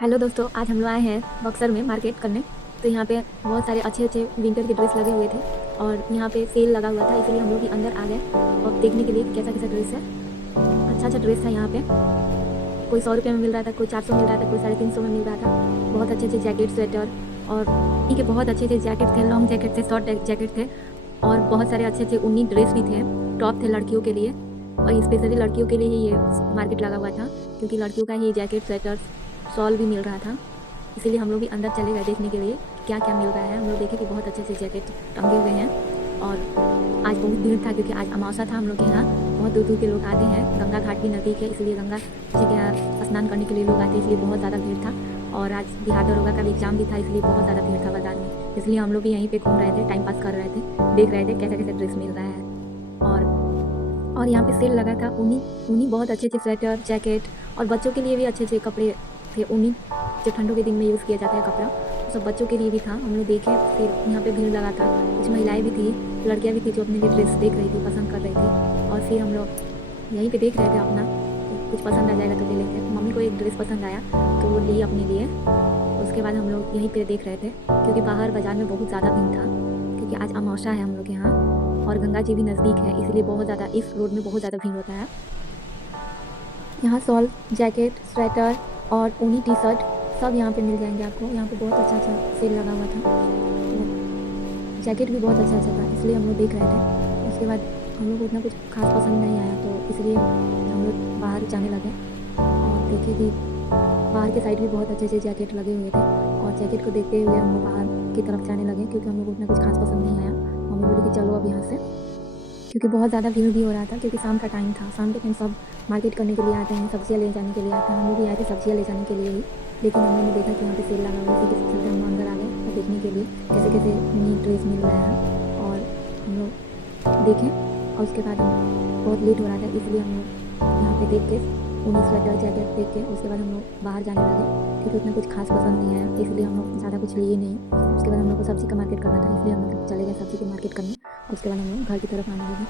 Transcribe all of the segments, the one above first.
Hello दोस्तों, आज हम लोग आए हैं बक्सर में मार्केट करने। तो यहाँ पे बहुत सारे अच्छे अच्छे विंटर के ड्रेस लगे हुए थे और यहाँ पे सेल लगा हुआ था, इसलिए हम लोग भी अंदर आ गए और देखने के लिए कि कैसा कैसा ड्रेस है। अच्छा अच्छा ड्रेस था यहाँ पे। कोई 100 रुपये में मिल रहा था, कोई 400 मिल रहा था, कोई 350 में मिल रहा था। बहुत अच्छे अच्छे जैकेट, स्वेटर और ठीक है, बहुत अच्छे अच्छे जैकेट थे। लॉन्ग जैकेट थे, शॉर्ट जैकेट थे और बहुत सारे अच्छे अच्छे ऊनी ड्रेस भी थे। टॉप थे लड़कियों के लिए और स्पेशली लड़कियों के लिए ही ये मार्केट लगा हुआ था, क्योंकि लड़कियों का ही जैकेट, स्वेटर, शॉल भी मिल रहा था। इसीलिए हम लोग भी अंदर चले गए देखने के लिए क्या क्या मिल रहा है। हम लोग देखे कि बहुत अच्छे अच्छे जैकेट टंगे हुए हैं और आज बहुत भीड़ था, क्योंकि आज अमावस्या था। हम लोग के यहाँ बहुत दूर दूर के लोग आते हैं। गंगा घाट भी नज़दीक है, इसलिए गंगा जी के यहाँ स्नान करने के लिए लोग आते हैं, इसलिए बहुत ज़्यादा भीड़ था। और आज बिहार दरोगा का भी एग्जाम भी था, इसलिए बहुत ज़्यादा भीड़ था बाजार में। इसलिए हम लोग भी यहीं पे घूम रहे थे, टाइम पास कर रहे थे, देख रहे थे कैसा कैसा ड्रेस मिल रहा है। और यहाँ पे सेल लगा था। ऊनी ऊनी बहुत अच्छे अच्छे स्वेटर, जैकेट और बच्चों के लिए भी अच्छे अच्छे कपड़े थे। ऊनी जो ठंडों के दिन में यूज़ किया जाता है कपड़ा, वो सब बच्चों के लिए भी था। हम लोग देखे, फिर यहाँ पे भीड़ लगा था। कुछ महिलाएं भी थी, लड़कियां भी थी जो अपने लिए ड्रेस देख रही थी, पसंद कर रही थी। और फिर हम लोग यहीं पे देख रहे थे अपना, कुछ पसंद आ जाएगा तो ले लेंगे। मम्मी को एक ड्रेस पसंद आया तो वो ली अपने लिए। उसके बाद हम लोग यहीं पे देख रहे थे, क्योंकि बाहर बाज़ार में बहुत ज़्यादा भीड़ था, क्योंकि आज अमावस्या है हम लोग के यहाँ और गंगा जी भी नज़दीक है, इसलिए बहुत ज़्यादा इस रोड में बहुत ज़्यादा भीड़ होता है। यहाँ शॉल, जैकेट, स्वेटर और ऊनी टी शर्ट सब यहाँ पे मिल जाएंगे आपको। यहाँ पे बहुत अच्छा अच्छा सेल लगा हुआ था। जैकेट भी बहुत अच्छा अच्छा था, इसलिए हम लोग देख रहे थे। उसके बाद हम लोग को उतना कुछ खास पसंद नहीं आया, तो इसलिए हम लोग बाहर जाने लगे और देखे कि बाहर के साइड भी बहुत अच्छे अच्छे जैकेट लगे हुए थे। और जैकेट को देखते हुए हम लोग बाहर की तरफ जाने लगे, क्योंकि हम लोग को उतना कुछ खास पसंद नहीं आया। मम्मी बोली कि चलो अब यहाँ से, क्योंकि बहुत ज़्यादा भीड़ भी हो रहा था, क्योंकि शाम का टाइम था। शाम के टाइम सब मार्केट करने के लिए आते हैं, सब्जियाँ ले जाने के लिए आते हैं। हम लोग भी आए थे सब्जियाँ ले जाने के लिए ही, लेकिन हम लोगों ने देखा कि यहाँ पे सेल लगा हुआ है, इसी के चलते हम अंदर आ गए और देखने के लिए कैसे कैसे न्यू ड्रेस मिल रहा है। और हम लोग देखें और उसके बाद हम बहुत लेट हो रहा था, इसलिए हम लोग यहाँ पे देख के ऊनी स्वेटर, जैकेट देख के उसके बाद हम लोग बाहर जाने लगे, क्योंकि उतना कुछ खास पसंद नहीं आया, इसलिए हम लोग ज़्यादा कुछ लिए नहीं। उसके बाद हम लोग को सब्ज़ी का मार्केट करना था, इसलिए हम लोग चले गए सब्ज़ी के मार्केट करने। उसके बाद हम लोग घर की तरफ आने लगे।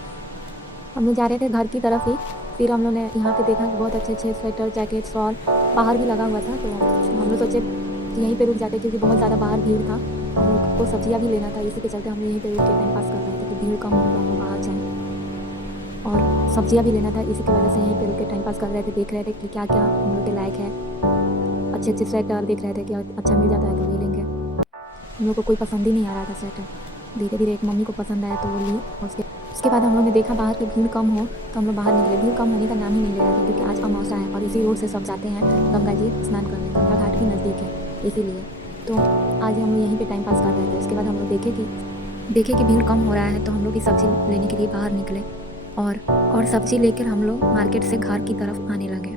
हम लोग जा रहे थे घर की तरफ ही, फिर हम लोग ने यहाँ पे देखा कि बहुत अच्छे अच्छे स्वेटर, जैकेट, शॉल बाहर भी लगा हुआ था। तो हम लोग सोचे कि यहीं पे रुक जाते, क्योंकि बहुत ज़्यादा बाहर भीड़ था। हम लोग को सब्जियाँ भी लेना था, इसी के चलते हम लोग यहीं पे रुक के टाइम पास कर रहे थे कि भीड़ कम हो तो हम लोग बाहर जाएँ। और सब्जियाँ भी लेना था, इसी की वजह से यहीं पे रुक के टाइम पास कर रहे थे, देख रहे थे कि क्या क्या हम लोग के लायक है। अच्छे अच्छे स्वेटर देख रहे थे कि अच्छा मिल जाता है तो ले लेंगे। हम लोग को कोई पसंद ही नहीं आ रहा था स्वेटर। धीरे धीरे एक मम्मी को पसंद आया तो वो ली। और उसके बाद हम लोग ने देखा बाहर की भीड़ कम हो, तो हम लोग बाहर निकले। भीड़ कम होने का नाम ही नहीं ले रहा था, क्योंकि आज अमावस्या है और इसी रोड से सब जाते हैं गंगा जी स्नान करने। गंगा घाट भी नज़दीक है, इसीलिए तो आज हम लोग यहीं पे टाइम पास कर रहे थे। उसके बाद हम लोग देखे कि भीड़ कम हो रहा है, तो हम लोग भी सब्ज़ी लेने के लिए बाहर निकले और सब्ज़ी लेकर हम लोग मार्केट से घर की तरफ आने लगे।